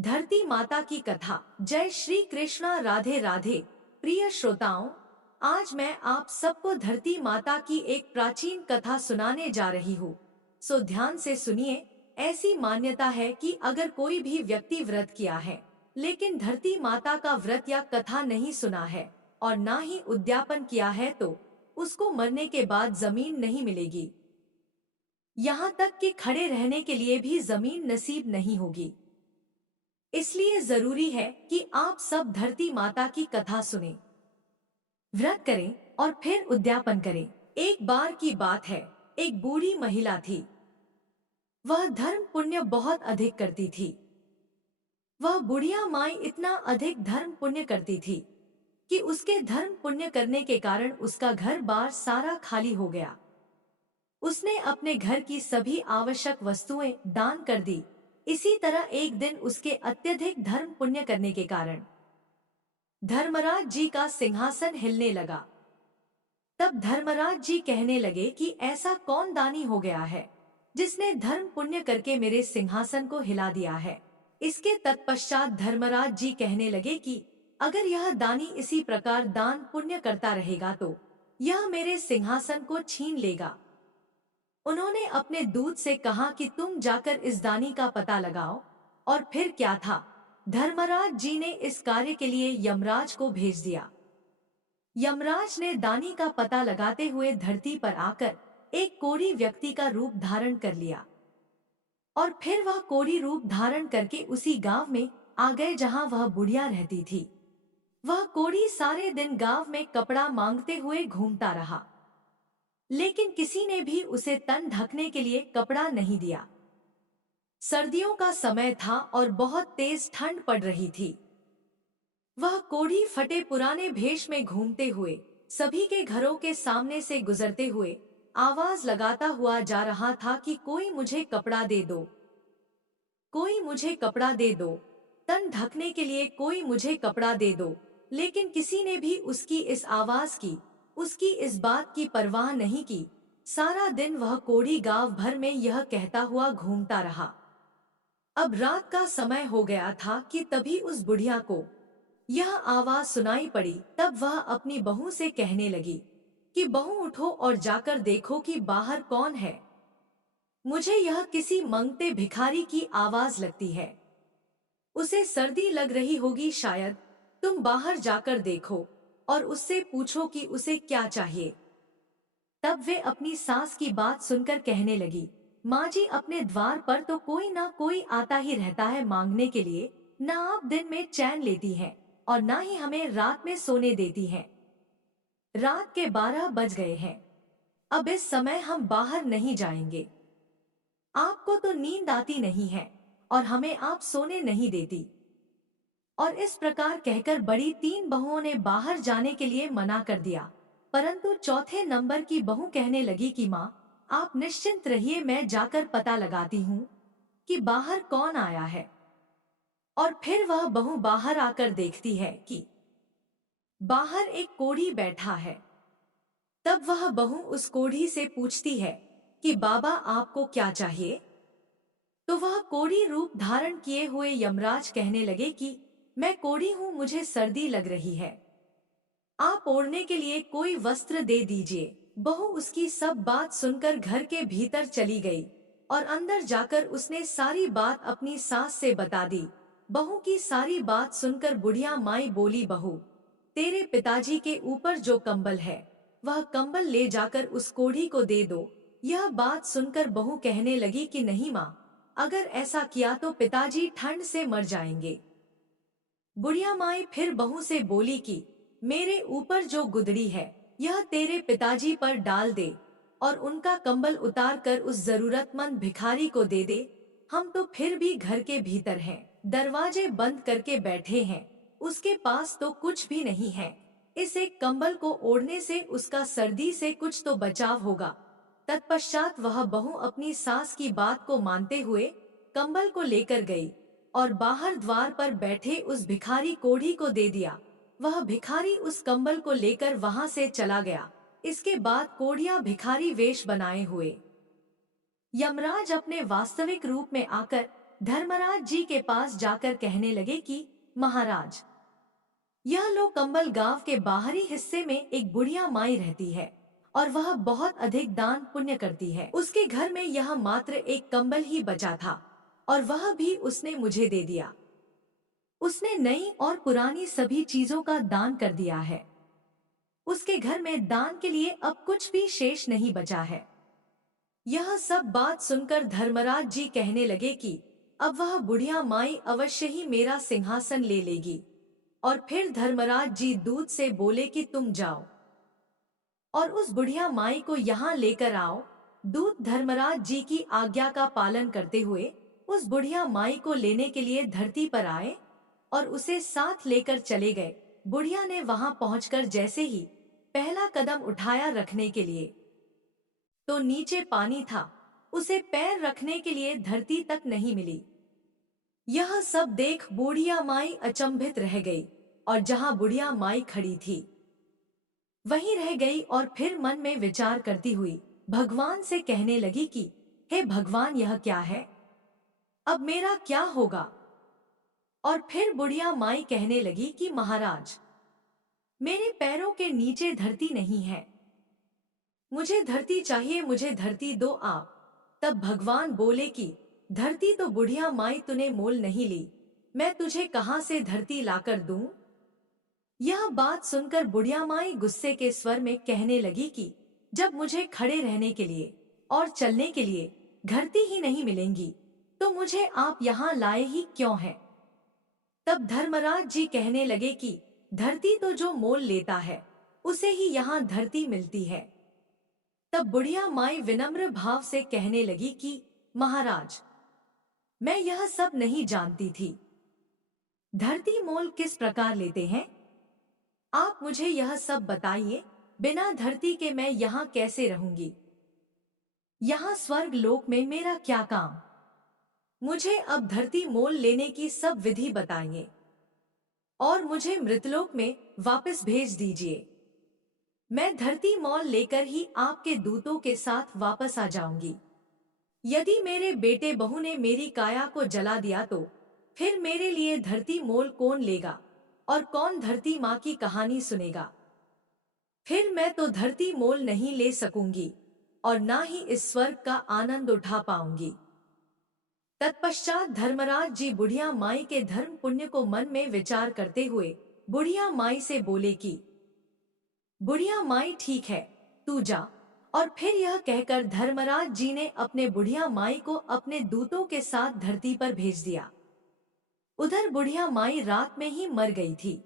धरती माता की कथा। जय श्री कृष्णा, राधे राधे। प्रिय श्रोताओं, आज मैं आप सबको धरती माता की एक प्राचीन कथा सुनाने जा रही हूँ। सो ध्यान से सुनिए। ऐसी मान्यता है कि अगर कोई भी व्यक्ति व्रत किया है लेकिन धरती माता का व्रत या कथा नहीं सुना है और ना ही उद्यापन किया है तो उसको मरने के बाद जमीन नहीं मिलेगी। यहाँ तक कि खड़े रहने के लिए भी जमीन नसीब नहीं होगी। इसलिए जरूरी है कि आप सब धरती माता की कथा सुने, व्रत करें और फिर उद्यापन करें। एक बार की बात है, एक बूढ़ी महिला थी। वह धर्म पुण्य बहुत अधिक करती थी। वह बुढ़िया माई इतना अधिक धर्म पुण्य करती थी कि उसके धर्म पुण्य करने के कारण उसका घर बार सारा खाली हो गया। उसने अपने घर की सभी आवश्यक वस्तुएं दान कर दी। इसी तरह एक दिन उसके अत्यधिक धर्म पुण्य करने के कारण धर्मराज जी का सिंहासन हिलने लगा। तब धर्मराज जी कहने लगे कि ऐसा कौन दानी हो गया है जिसने धर्म पुण्य करके मेरे सिंहासन को हिला दिया है। इसके तत्पश्चात धर्मराज जी कहने लगे कि अगर यह दानी इसी प्रकार दान पुण्य करता रहेगा तो यह मेरे सिंहासन को छीन लेगा। उन्होंने अपने दूत से कहा कि तुम जाकर इस दानी का पता लगाओ। और फिर क्या था, धर्मराज जी ने इस कार्य के लिए यमराज को भेज दिया। यमराज ने दानी का पता लगाते हुए धरती पर आकर एक कोढ़ी व्यक्ति का रूप धारण कर लिया और फिर वह कोढ़ी रूप धारण करके उसी गांव में आ गए जहां वह बुढ़िया रहती थी। वह कोढ़ी सारे दिन गांव में कपड़ा मांगते हुए घूमता रहा, लेकिन किसी ने भी उसे तन ढकने के लिए कपड़ा नहीं दिया। सर्दियों का समय था और बहुत तेज ठंड पड़ रही थी। वह कोढ़ी फटे पुराने भेष में घूमते हुए सभी के घरों के सामने से गुजरते हुए आवाज लगाता हुआ जा रहा था कि कोई मुझे कपड़ा दे दो, कोई मुझे कपड़ा दे दो, तन ढकने के लिए कोई मुझे कपड़ा दे दो। लेकिन किसी ने भी उसकी इस आवाज की, उसकी इस बात की परवाह नहीं की। सारा दिन वह कोढ़ी गांव भर में यह कहता हुआ घूमता रहा। अब रात का समय हो गया था कि तभी उस बुढ़िया को यह आवाज सुनाई पड़ी। तब वह अपनी बहू से कहने लगी कि बहू उठो और जाकर देखो कि बाहर कौन है। मुझे यह किसी मंगते भिखारी की आवाज लगती है। उसे सर्दी लग रही होगी शायद। तुम बाहर जाकर देखो और उससे पूछो कि उसे क्या चाहिए। तब वे अपनी सास की बात सुनकर कहने लगी, माँ जी, अपने द्वार पर तो कोई ना कोई आता ही रहता है मांगने के लिए। ना आप दिन में चैन लेती हैं और ना ही हमें रात में सोने देती हैं। रात के 12 बज गए हैं। अब इस समय हम बाहर नहीं जाएंगे। आपको तो नींद आती नहीं है और हमें आप सोने नहीं देती। और इस प्रकार कहकर बड़ी 3 बहुओं ने बाहर जाने के लिए मना कर दिया। परंतु चौथे नंबर की बहू कहने लगी कि माँ, आप निश्चिंत रहिए, मैं जाकर पता लगाती हूँ कि बाहर कौन आया है। और फिर वह बहू बाहर आकर देखती है कि बाहर एक कोढ़ी बैठा है। तब वह बहू उस कोढ़ी से पूछती है कि बाबा, आपको क्या चाहिए। तो वह कोढ़ी रूप धारण किए हुए यमराज कहने लगे कि मैं कोढ़ी हूँ, मुझे सर्दी लग रही है, आप ओढ़ने के लिए कोई वस्त्र दे दीजिए। बहू उसकी सब बात सुनकर घर के भीतर चली गई और अंदर जाकर उसने सारी बात अपनी सास से बता दी। बहू की सारी बात सुनकर बुढ़िया माई बोली, बहू, तेरे पिताजी के ऊपर जो कंबल है वह कंबल ले जाकर उस कोढ़ी को दे दो। यह बात सुनकर बहू कहने लगी कि नहीं माँ, अगर ऐसा किया तो पिताजी ठंड से मर जाएंगे। बुढ़िया माई फिर बहू से बोली कि मेरे ऊपर जो गुदड़ी है यह तेरे पिताजी पर डाल दे और उनका कंबल उतार कर उस जरूरतमंद भिखारी को दे दे। हम तो फिर भी घर के भीतर हैं, दरवाजे बंद करके बैठे हैं, उसके पास तो कुछ भी नहीं है। इस एक कंबल को ओढ़ने से उसका सर्दी से कुछ तो बचाव होगा। तत्पश्चात वह बहू अपनी सास की बात को मानते हुए कंबल को लेकर गई और बाहर द्वार पर बैठे उस भिखारी कोढ़ी को दे दिया। वह भिखारी उस कंबल को लेकर वहां से चला गया। इसके बाद कोढ़िया भिखारी वेश बनाए हुए यमराज अपने वास्तविक रूप में आकर धर्मराज जी के पास जाकर कहने लगे कि महाराज, यह लो कंबल। गांव के बाहरी हिस्से में एक बुढ़िया माई रहती है और वह बहुत अधिक दान पुण्य करती है। उसके घर में यह मात्र एक कंबल ही बचा था और वह भी उसने मुझे दे दिया। उसने नई और पुरानी सभी चीजों का दान कर दिया है। उसके घर में दान के लिए अब कुछ भी शेष नहीं बचा है। यह सब बात सुनकर धर्मराज जी कहने लगे कि अब वह बुढ़िया माई अवश्य ही मेरा सिंहासन ले लेगी। और फिर धर्मराज जी दूत से बोले कि तुम जाओ और उस बुढ़िया माई को यहाँ लेकर आओ। दूत धर्मराज जी की आज्ञा का पालन करते हुए उस बुढ़िया माई को लेने के लिए धरती पर आए और उसे साथ लेकर चले गए। बुढ़िया ने वहां पहुंचकर जैसे ही पहला कदम उठाया रखने के लिए, तो नीचे पानी था। उसे पैर रखने के लिए धरती तक नहीं मिली। यह सब देख बुढ़िया माई अचंभित रह गई और जहां बुढ़िया माई खड़ी थी वहीं रह गई और फिर मन में विचार करती हुई भगवान से कहने लगी कि हे भगवान, यह क्या है? अब मेरा क्या होगा? और फिर बुढ़िया माई कहने लगी कि महाराज, मेरे पैरों के नीचे धरती नहीं है। मुझे धरती चाहिए, मुझे धरती दो आप। तब भगवान बोले कि धरती तो बुढ़िया माई तूने मोल नहीं ली, मैं तुझे कहां से धरती लाकर दूं? यह बात सुनकर बुढ़िया माई गुस्से के स्वर में कहने लगी कि जब मुझे खड़े रहने के लिए और चलने के लिए धरती ही नहीं मिलेंगी तो मुझे आप यहाँ लाए ही क्यों हैं? तब धर्मराज जी कहने लगे कि धरती तो जो मोल लेता है उसे ही यहाँ धरती मिलती है। तब बुढ़िया माई विनम्र भाव से कहने लगी कि महाराज, मैं यह सब नहीं जानती थी। धरती मोल किस प्रकार लेते हैं? आप मुझे यह सब बताइए। बिना धरती के मैं यहाँ कैसे रहूंगी? यहाँ स्वर्ग लोक में मेरा क्या काम? मुझे अब धरती मोल लेने की सब विधि बताइए और मुझे मृतलोक में वापस भेज दीजिए। मैं धरती मोल लेकर ही आपके दूतों के साथ वापस आ जाऊंगी। यदि मेरे बेटे बहू ने मेरी काया को जला दिया तो फिर मेरे लिए धरती मोल कौन लेगा और कौन धरती माँ की कहानी सुनेगा? फिर मैं तो धरती मोल नहीं ले सकूंगी और ना ही इस स्वर्ग का आनंद उठा पाऊंगी। तत्पश्चात धर्मराज जी बुढ़िया माई के धर्म पुण्य को मन में विचार करते हुए बुढ़िया माई से बोले कि बुढ़िया माई, ठीक है, तू जा। और फिर यह कहकर धर्मराज जी ने अपने बुढ़िया माई को अपने दूतों के साथ धरती पर भेज दिया। उधर बुढ़िया माई रात में ही मर गई थी।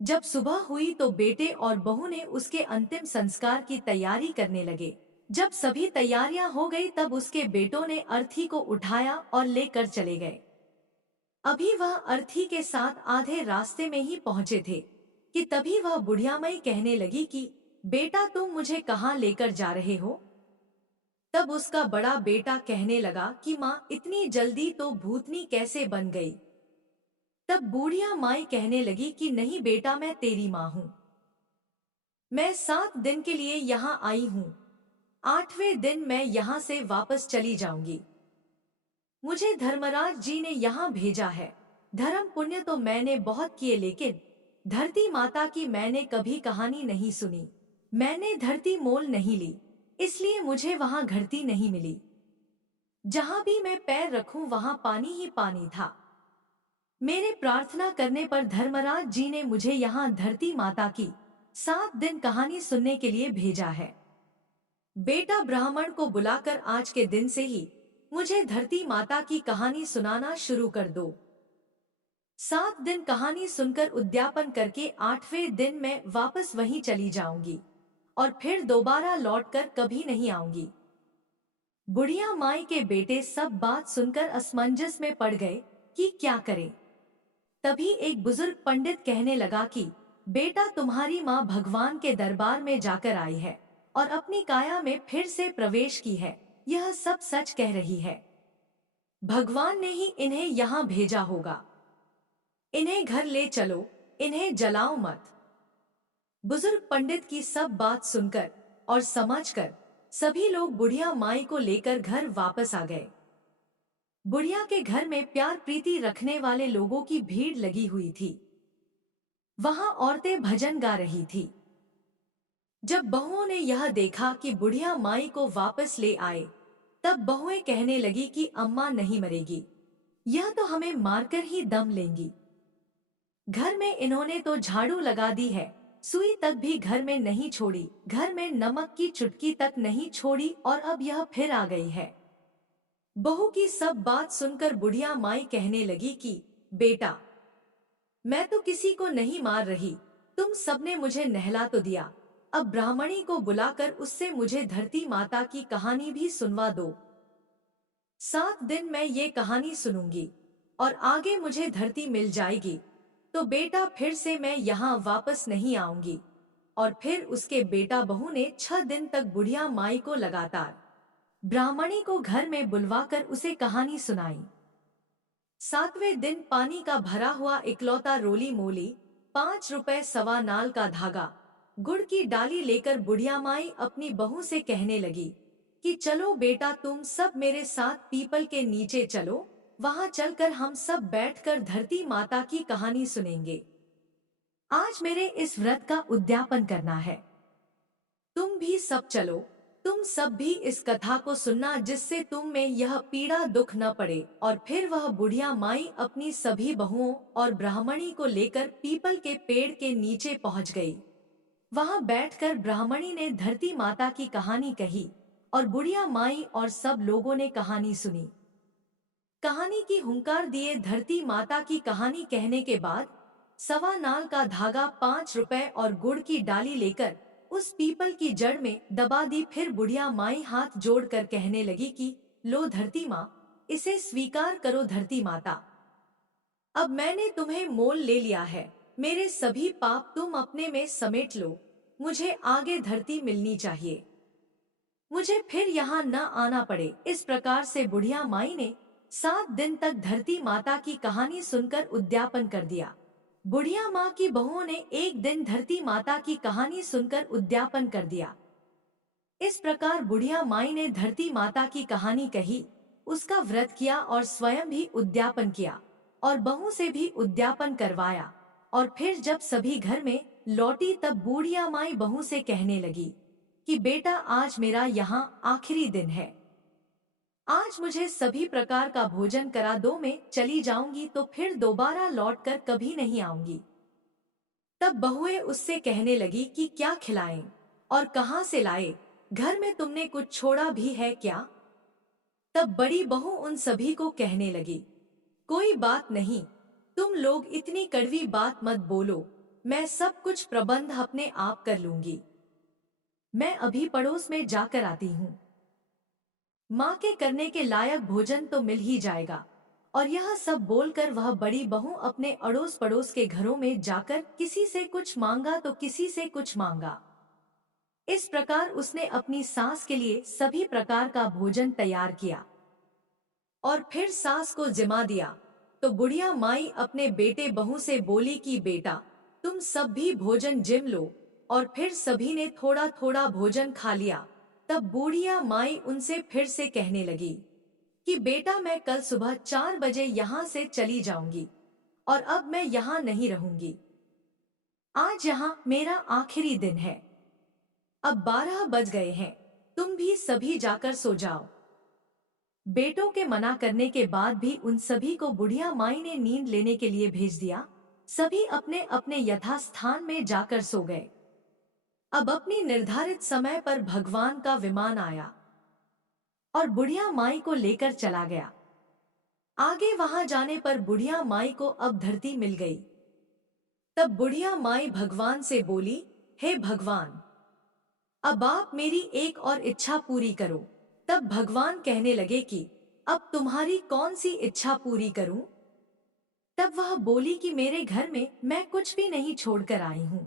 जब सुबह हुई तो बेटे और बहू ने उसके अंतिम संस्कार की तैयारी करने लगे। जब सभी तैयारियां हो गई तब उसके बेटों ने अर्थी को उठाया और लेकर चले गए। अभी वह अर्थी के साथ आधे रास्ते में ही पहुंचे थे कि तभी वह बुढ़िया माई कहने लगी कि बेटा, तुम मुझे कहाँ लेकर जा रहे हो? तब उसका बड़ा बेटा कहने लगा कि माँ, इतनी जल्दी तो भूतनी कैसे बन गई? तब बूढ़िया माई कहने लगी कि नहीं बेटा, मैं तेरी माँ हूँ। मैं 7 दिन के लिए यहाँ आई हूँ। 8वें दिन मैं यहाँ से वापस चली जाऊंगी। मुझे धर्मराज जी ने यहाँ भेजा है। धर्म पुण्य तो मैंने बहुत किए, लेकिन धरती माता की मैंने कभी कहानी नहीं सुनी। मैंने धरती मोल नहीं ली, इसलिए मुझे वहाँ धरती नहीं मिली। जहाँ भी मैं पैर रखूं वहाँ पानी ही पानी था। मेरे प्रार्थना करने पर धर्मराज जी ने मुझे यहाँ धरती माता की 7 दिन कहानी सुनने के लिए भेजा है। बेटा, ब्राह्मण को बुलाकर आज के दिन से ही मुझे धरती माता की कहानी सुनाना शुरू कर दो। 7 दिन कहानी सुनकर उद्यापन करके 8वें दिन मैं वापस वहीं चली जाऊंगी और फिर दोबारा लौटकर कभी नहीं आऊंगी। बुढ़िया माई के बेटे सब बात सुनकर असमंजस में पड़ गए कि क्या करें। तभी एक बुजुर्ग पंडित कहने लगा कि बेटा, तुम्हारी माँ भगवान के दरबार में जाकर आई है और अपनी काया में फिर से प्रवेश की है। यह सब सच कह रही है। भगवान ने ही इन्हें यहाँ भेजा होगा। इन्हें घर ले चलो, इन्हें जलाओ मत। बुजुर्ग पंडित की सब बात सुनकर और समझकर सभी लोग बुढ़िया माई को लेकर घर वापस आ गए। बुढ़िया के घर में प्यार प्रीति रखने वाले लोगों की भीड़ लगी हुई थी। वहां औरतें भजन गा रही थी। जब बहुओं ने यह देखा कि बुढ़िया माई को वापस ले आए, तब बहुएं कहने लगी कि अम्मा नहीं मरेगी, यह तो हमें मारकर ही दम लेंगी। घर में इन्होंने तो झाड़ू लगा दी है, सुई तक भी घर में नहीं छोड़ी, घर में नमक की चुटकी तक नहीं छोड़ी, और अब यह फिर आ गई है। बहू की सब बात सुनकर बुढ़िया माई कहने लगी कि बेटा, मैं तो किसी को नहीं मार रही, तुम सबने मुझे नहला तो दिया, अब ब्राह्मणी को बुलाकर उससे मुझे धरती माता की कहानी भी सुनवा दो। 7 दिन मैं ये कहानी सुनूंगी और आगे मुझे धरती मिल जाएगी तो बेटा फिर से मैं यहाँ वापस नहीं आऊंगी। और फिर उसके बेटा बहू ने 6 दिन तक बुढ़िया माई को लगातार ब्राह्मणी को घर में बुलवाकर उसे कहानी सुनाई। 7वें दिन पानी का भरा हुआ इकलौता रोली मोली 5 रुपए सवा नाल का धागा गुड़ की डाली लेकर बुढ़िया माई अपनी बहू से कहने लगी कि चलो बेटा, तुम सब मेरे साथ पीपल के नीचे चलो, वहां चलकर हम सब बैठकर धरती माता की कहानी सुनेंगे। आज मेरे इस व्रत का उद्यापन करना है, तुम भी सब चलो, तुम सब भी इस कथा को सुनना जिससे तुम में यह पीड़ा दुख न पड़े। और फिर वह बुढ़िया माई अपनी सभी बहुओं और ब्राह्मणी को लेकर पीपल के पेड़ के नीचे पहुंच गई। वहां बैठकर ब्राह्मणी ने धरती माता की कहानी कही और बुढ़िया माई और सब लोगों ने कहानी सुनी। कहानी की हुंकार दिए धरती माता की कहानी कहने के बाद सवा नाल का धागा 5 रुपए और गुड़ की डाली लेकर उस पीपल की जड़ में दबा दी। फिर बुढ़िया माई हाथ जोड़कर कहने लगी कि लो धरती माँ, इसे स्वीकार करो धरती माता, अब मैंने तुम्हें मोल ले लिया है, मेरे सभी पाप तुम अपने में समेट लो, मुझे आगे धरती मिलनी चाहिए, मुझे फिर यहाँ न आना पड़े। इस प्रकार से बुढ़िया माई ने 7 दिन तक धरती माता की कहानी सुनकर उद्यापन कर दिया। बुढ़िया माँ की बहुओं ने एक दिन धरती माता की कहानी सुनकर उद्यापन कर दिया। इस प्रकार बुढ़िया माई ने धरती माता की कहानी कही, उसका व्रत किया और स्वयं भी उद्यापन किया और बहू से भी उद्यापन करवाया। और फिर जब सभी घर में लौटी तब बुढ़िया माई बहू से कहने लगी कि बेटा, आज मेरा यहाँ आखिरी दिन है, आज मुझे सभी प्रकार का भोजन करा दो, मैं चली जाऊंगी तो फिर दोबारा लौटकर कभी नहीं आऊंगी। तब बहुएं उससे कहने लगी कि क्या खिलाएं और कहां से लाए, घर में तुमने कुछ छोड़ा भी है क्या? तब बड़ी बहू उन सभी को कहने लगी, कोई बात नहीं, तुम लोग इतनी कड़वी बात मत बोलो, मैं सब कुछ प्रबंध अपने आप कर लूंगी, मैं अभी पड़ोस में जाकर आती हूँ, माँ के करने के लायक भोजन तो मिल ही जाएगा। और यह सब बोलकर वह बड़ी बहू अपने अड़ोस पड़ोस के घरों में जाकर किसी से कुछ मांगा तो किसी से कुछ मांगा। इस प्रकार उसने अपनी सास के लिए सभी प्रकार का भोजन तैयार किया और फिर सास को जिम्मा दिया। तो बुढ़िया माई अपने बेटे बहू से बोली कि बेटा, तुम सब भी भोजन जिम लो। और फिर सभी ने थोड़ा थोड़ा भोजन खा लिया। तब बुढ़िया माई उनसे फिर से कहने लगी कि बेटा, मैं कल सुबह 4 बजे यहाँ से चली जाऊंगी और अब मैं यहाँ नहीं रहूंगी, आज यहाँ मेरा आखिरी दिन है, अब 12 बज गए हैं, तुम भी सभी जाकर सो जाओ। बेटों के मना करने के बाद भी उन सभी को बुढ़िया माई ने नींद लेने के लिए भेज दिया। सभी अपने अपने यथास्थान में जाकर सो गए। अब अपनी निर्धारित समय पर भगवान का विमान आया और बुढ़िया माई को लेकर चला गया। आगे वहां जाने पर बुढ़िया माई को अब धरती मिल गई। तब बुढ़िया माई भगवान से बोली, हे भगवान, अब आप मेरी एक और इच्छा पूरी करो। तब भगवान कहने लगे कि अब तुम्हारी कौन सी इच्छा पूरी करूं? तब वह बोली कि मेरे घर में मैं कुछ भी नहीं छोड़कर आई हूं,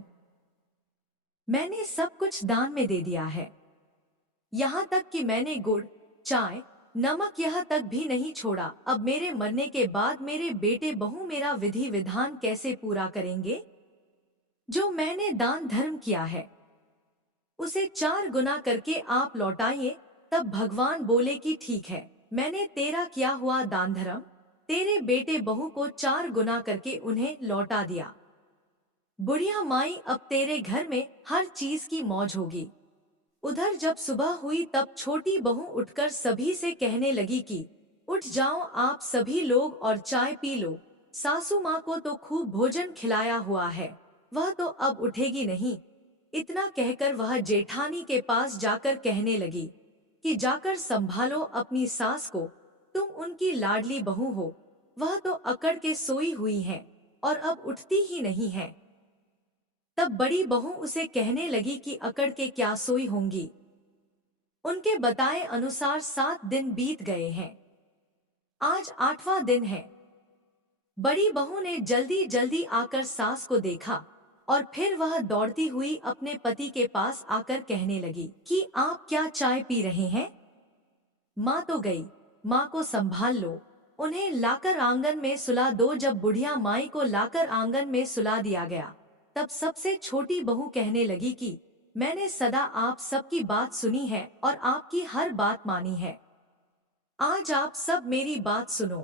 मैंने सब कुछ दान में दे दिया है, यहाँ तक कि मैंने गुड़, चाय, नमक यह तक भी नहीं छोड़ा। अब मेरे मरने के बाद मेरे बेटे बहू मेरा विधि विधान कैसे पूरा करेंगे? जो मैंने दान धर्म किया है उसे 4 गुना करके आप लौटाइए। तब भगवान बोले कि ठीक है, मैंने तेरा किया हुआ दान धर्म तेरे बेटे बहू को 4 गुना करके उन्हें लौटा दिया। बुढ़िया माई, अब तेरे घर में हर चीज की मौज होगी। उधर जब सुबह हुई तब छोटी बहू उठकर सभी से कहने लगी कि उठ जाओ आप सभी लोग और चाय पी लो। सासू माँ को तो खूब भोजन खिलाया हुआ है, वह तो अब उठेगी नहीं। इतना कहकर वह जेठानी के पास जाकर कहने लगी कि जाकर संभालो अपनी सास को, तुम उनकी लाडली बहू हो, वह तो अकड़ के सोई हुई है और अब उठती ही नहीं है। तब बड़ी बहू उसे कहने लगी कि अकड़ के क्या सोई होंगी। उनके बताए अनुसार 7 दिन बीत गए हैं, आज 8वां दिन है। बड़ी बहू ने जल्दी जल्दी आकर सास को देखा और फिर वह दौड़ती हुई अपने पति के पास आकर कहने लगी कि आप क्या चाय पी रहे हैं? माँ तो गई, माँ को संभाल लो, उन्हें लाकर आंगन में सुला दो। जब बुढ़िया माई को लाकर आंगन में सुला दिया गया तब सबसे छोटी बहू कहने लगी कि मैंने सदा आप सबकी बात सुनी है और आपकी हर बात मानी है, आज आप सब मेरी बात सुनो।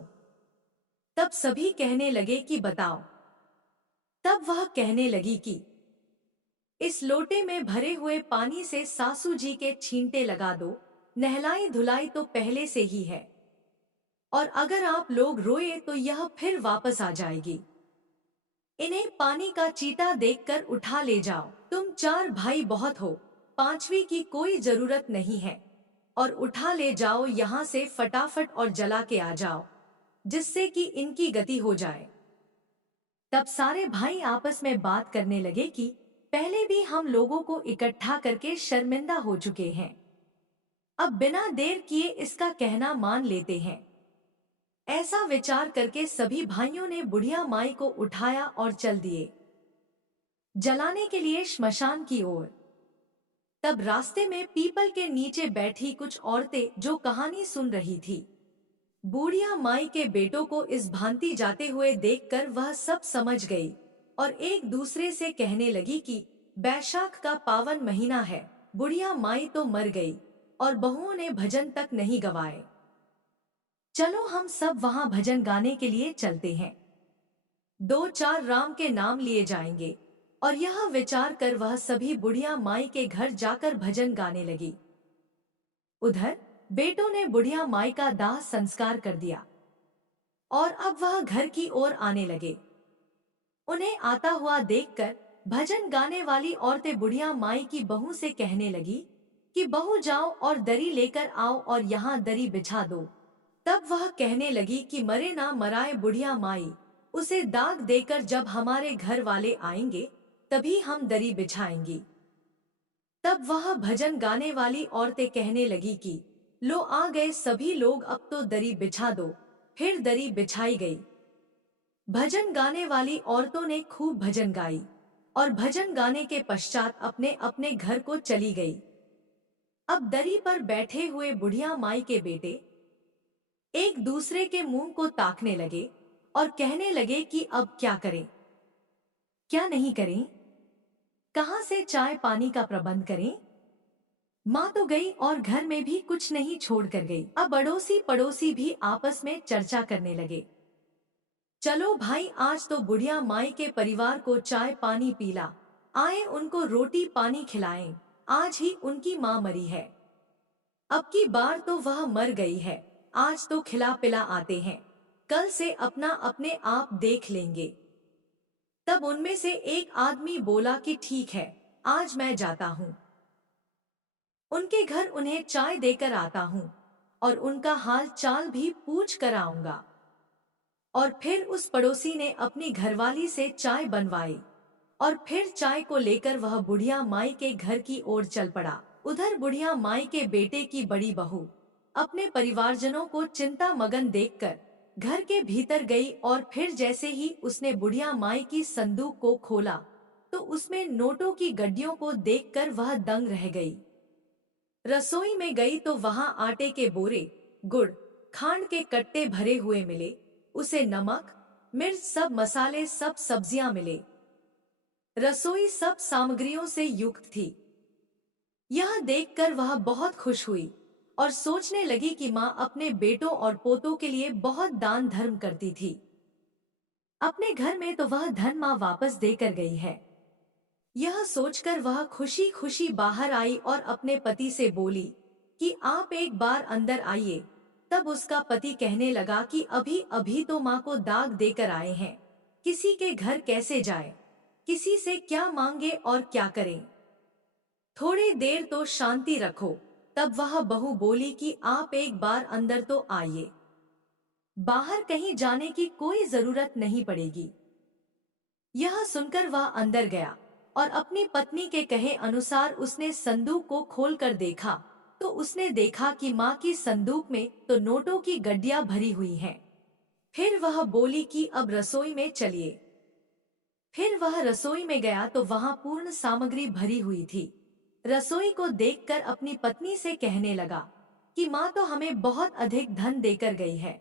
तब सभी कहने लगे कि बताओ। तब वह कहने लगी कि इस लोटे में भरे हुए पानी से सासू जी के छींटे लगा दो, नहलाई धुलाई तो पहले से ही है, और अगर आप लोग रोए तो यह फिर वापस आ जाएगी। इन्हें पानी का चीटा देखकर उठा ले जाओ। तुम 4 भाई बहुत हो, 5वीं की कोई जरूरत नहीं है, और उठा ले जाओ यहाँ से फटाफट और जला के आ जाओ, जिससे कि इनकी गति हो जाए। तब सारे भाई आपस में बात करने लगे कि पहले भी हम लोगों को इकट्ठा करके शर्मिंदा हो चुके हैं, अब बिना देर किए इसका कहना मान लेते हैं। ऐसा विचार करके सभी भाइयों ने बुढ़िया माई को उठाया और चल दिए जलाने के लिए श्मशान की ओर। तब रास्ते में पीपल के नीचे बैठी कुछ औरतें जो कहानी सुन रही थी, बूढ़िया माई के बेटों को इस भांति जाते हुए देखकर वह सब समझ गई और एक दूसरे से कहने लगी कि बैशाख का पावन महीना है, बुढ़िया माई तो मर गई और बहुओं ने भजन तक नहीं गवाए, चलो हम सब वहां भजन गाने के लिए चलते हैं, 2-4 राम के नाम लिए जाएंगे। और यह विचार कर वह सभी बुढ़िया माई के घर जाकर भजन गाने लगी। उधर बेटों ने बुढ़िया माई का दाह संस्कार कर दिया और अब वह घर की ओर आने लगे। उन्हें आता हुआ देखकर भजन गाने वाली औरतें बुढ़िया माई की बहू से कहने लगी कि बहू जाओ और दरी लेकर आओ और यहाँ दरी बिछा दो। तब वह कहने लगी कि मरे ना मराए बुढ़िया माई, उसे दाग देकर जब हमारे घर वाले आएंगे तभी हम दरी बिछाएंगी। तब वह भजन गाने वाली औरतें कहने लगी कि लो आ गए सभी लोग, अब तो दरी बिछा दो। फिर दरी बिछाई गई। भजन गाने वाली औरतों ने खूब भजन गाई और भजन गाने के पश्चात अपने अपने घर को चली गई। अब दरी पर बैठे हुए बुढ़िया माई के बेटे एक दूसरे के मुंह को ताकने लगे और कहने लगे कि अब क्या करें, क्या नहीं करें, कहां से चाय पानी का प्रबंध करें। माँ तो गई और घर में भी कुछ नहीं छोड़ कर गई। अब अड़ोसी पड़ोसी भी आपस में चर्चा करने लगे, चलो भाई आज तो बुढ़िया माई के परिवार को चाय पानी पिला आए, उनको रोटी पानी खिलाएं, आज ही उनकी माँ मरी है, अब की बार तो वह मर गई है, आज तो खिला पिला आते हैं, कल से अपना अपने आप देख लेंगे। तब उनमें से एक आदमी बोला कि ठीक है, आज मैं जाता हूँ, उनके घर उन्हें चाय देकर आता हूँ और उनका हाल चाल भी पूछ कर आऊंगा। और फिर उस पड़ोसी ने अपनी घरवाली से चाय बनवाई और फिर चाय को लेकर वह बुढ़िया माई के घर की ओर चल पड़ा। उधर बुढ़िया माई के बेटे की बड़ी बहू अपने परिवारजनों को चिंता मगन देखकर घर के भीतर गई और फिर जैसे ही उसने बुढ़िया माई की संदूक को खोला तो उसमें नोटों की गड्डियों को देखकर वह दंग रह गई। रसोई में गई तो वहां आटे के बोरे, गुड़, खांड के कट्टे भरे हुए मिले, उसे नमक, मिर्च, सब मसाले, सब सब्जियां मिले। रसोई सब सामग्रियों से युक्त थी। यह देखकर वह बहुत खुश हुई और सोचने लगी कि माँ अपने बेटों और पोतों के लिए बहुत दान धर्म करती थी। अपने घर में तो वह धन माँ वापस देकर गई है। यह सोचकर वह खुशी खुशी बाहर आई और अपने पति से बोली कि आप एक बार अंदर आइए। तब उसका पति कहने लगा कि अभी अभी तो माँ को दाग देकर आए हैं, किसी के घर कैसे जाए, किसी से क्या मांगे और क्या करें। थोड़ी देर तो शांति रखो। तब वह बहू बोली कि आप एक बार अंदर तो आइए, बाहर कहीं जाने की कोई जरूरत नहीं पड़ेगी। यह सुनकर वह अंदर गया और अपनी पत्नी के कहे अनुसार उसने संदूक को खोलकर देखा, तो उसने देखा कि माँ की संदूक में तो नोटों की गड्डियां भरी हुई हैं। फिर वह बोली कि अब रसोई में चलिए। फिर वह रसोई में गया तो वहां पूर्ण सामग्री भरी हुई थी। रसोई को देखकर अपनी पत्नी से कहने लगा कि माँ तो हमें बहुत अधिक धन देकर गई है।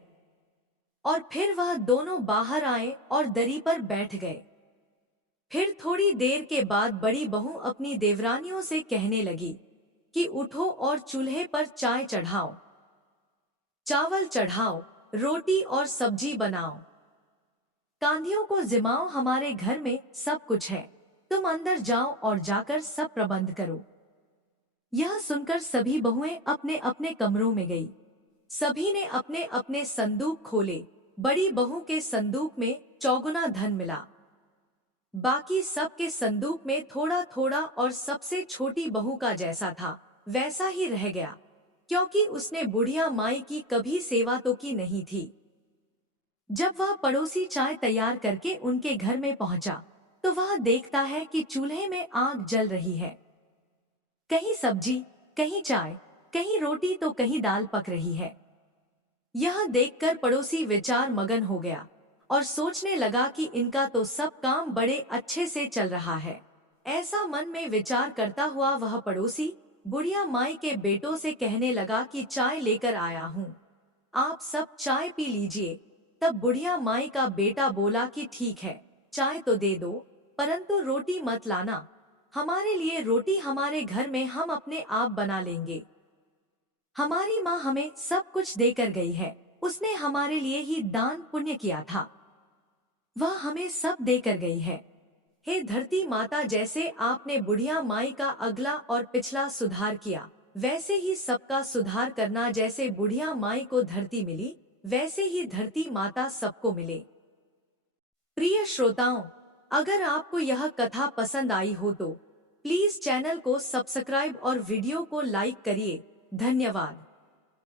और फिर वह दोनों बाहर आए और दरी पर बैठ गए। फिर थोड़ी देर के बाद बड़ी बहू अपनी देवरानियों से कहने लगी कि उठो और चूल्हे पर चाय चढ़ाओ, चावल चढ़ाओ, रोटी और सब्जी बनाओ, कांधियों को जिमाओ, हमारे घर में सब कुछ है, तुम अंदर जाओ और जाकर सब प्रबंध करो। यह सुनकर सभी बहुएं अपने अपने कमरों में गई। सभी ने अपने अपने संदूक खोले। बड़ी बहू के संदूक में चौगुना धन मिला, बाकी सबके संदूक में थोड़ा थोड़ा, और सबसे छोटी बहू का जैसा था वैसा ही रह गया, क्योंकि उसने बुढ़िया माई की कभी सेवा तो की नहीं थी। जब वह पड़ोसी चाय तैयार करके उनके घर में पहुंचा तो वह देखता है कि चूल्हे में आग जल रही है। कहीं सब्जी, कहीं चाय, कहीं रोटी तो कहीं दाल पक रही है। यह देखकर पड़ोसी विचार मगन हो गया और सोचने लगा कि इनका तो सब काम बड़े अच्छे से चल रहा है। ऐसा मन में विचार करता हुआ वह पड़ोसी बुढ़िया माई के बेटों से कहने लगा कि चाय लेकर आया हूँ, आप सब चाय पी लीजिए। तब बुढ़िया माई का बेटा बोला कि ठीक है, चाय तो दे दो, परंतु रोटी मत लाना, हमारे लिए रोटी हमारे घर में हम अपने आप बना लेंगे। हमारी माँ हमें सब कुछ देकर गई है, उसने हमारे लिए ही दान पुण्य किया था, वह हमें सब देकर गई है। हे धरती माता, जैसे आपने बुढ़िया माई का अगला और पिछला सुधार किया, वैसे ही सबका सुधार करना। जैसे बुढ़िया माई को धरती मिली, वैसे ही धरती माता सबको मिले। प्रिय श्रोताओं, अगर आपको यह कथा पसंद आई हो तो प्लीज चैनल को सब्सक्राइब और वीडियो को लाइक करिए। धन्यवाद।